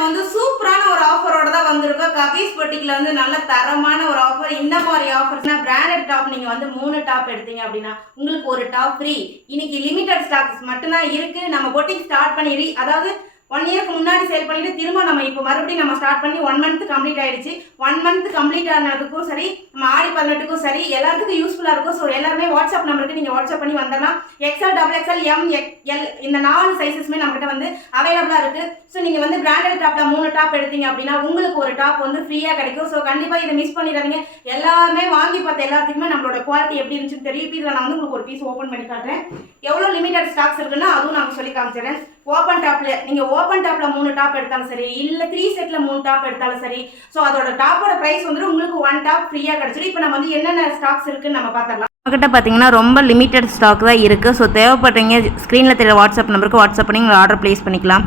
நம்ம வந்து சூப்பரான ஒரு ஆஃபரோட தான் வந்திருக்கோம். கபீஸ் பொட்டிக்ல வந்து நல்ல தரமான ஒரு ஆஃபர். இந்த மாதிரி ஆஃபர்ஸ்னா பிராண்டட் டாப் நீங்க வந்து 3 டாப் எடுத்தீங்க அப்படின்னா உங்களுக்கு ஒரு டாப் ஃப்ரீ. இன்னைக்கு லிமிடெட் ஸ்டாக்ஸ் மட்டும்தான் இருக்கு. நம்ம பொட்டிக் ஸ்டார்ட் பண்ணி அதாவது 1 இயருக்கு முன்னாடி சேல் பண்ணிட்டு திரும்ப நம்ம இப்போ மறுபடியும் நம்ம ஸ்டார்ட் பண்ணி 1 மந்த் கம்ப்ளீட் ஆயிடுச்சு. 1 மந்த் கம்ப்ளீட் ஆனதுக்கும் சரி, நம்ம ஆடி 18க்கும் சரி, எல்லாத்துக்கும் யூஸ்ஃபுல்லாக இருக்கும். ஸோ எல்லாருமே வாட்ஸ்அப் நம்பருக்கு நீங்கள் வாட்ஸ்அப் பண்ணி வந்துடலாம். XL, XXL, M, L இந்த 4 சைஸஸ்மே நம்மகிட்ட வந்து அவைலபிளாக இருக்குது. ஸோ நீங்கள் வந்து பிராண்டட் டாப்பில் 3 டாப் எடுத்தீங்க அப்படின்னா உங்களுக்கு ஒரு டாப் வந்து ஃப்ரீயாக கிடைக்கும். ஸோ கண்டிப்பாக இதை மிஸ் பண்ணிடாதீங்க. எல்லாமே வாங்கி பார்த்த எல்லாத்துக்குமே நம்மளோட குவாலிட்டி எப்படி இருந்துச்சுன்னு தெரியும். இப்போ இதில் நான் வந்து உங்களுக்கு ஒரு பீஸ் ஓப்பன் பண்ணி காட்டுறேன். எவ்வளோ லிமிடெட் ஸ்டாக்ஸ் இருக்குன்னா அதுவும் நான் சொல்லி காமிச்சிடுறேன். ஓப்பன் டாப்ல நீங்க ஓப்பன் டாப்ல 3 டாப் எடுத்தாலும் சரி, இல்ல 3 செட்ல 3 டாப் எடுத்தாலும் சரி, ஸோ அதோட டாப்போட பிரைஸ் வந்து உங்களுக்கு 1 டாப் ஃப்ரீயா கிடைச்சிடும். இப்போ நம்ம வந்து என்னென்ன ஸ்டாக்ஸ் இருக்குன்னு நம்ம பார்த்துடலாம். நம்மகிட்ட பார்த்தீங்கன்னா ரொம்ப லிமிட்டட் ஸ்டாக் தான் இருக்குது. ஸோ தேவைப்படுறீங்க ஸ்க்ரீனில் தெரியற வாட்ஸ்அப் நம்பருக்கு வாட்ஸ்அப் பண்ணி உங்கள் ஆர்டர் ப்ளேஸ் பண்ணிக்கலாம்.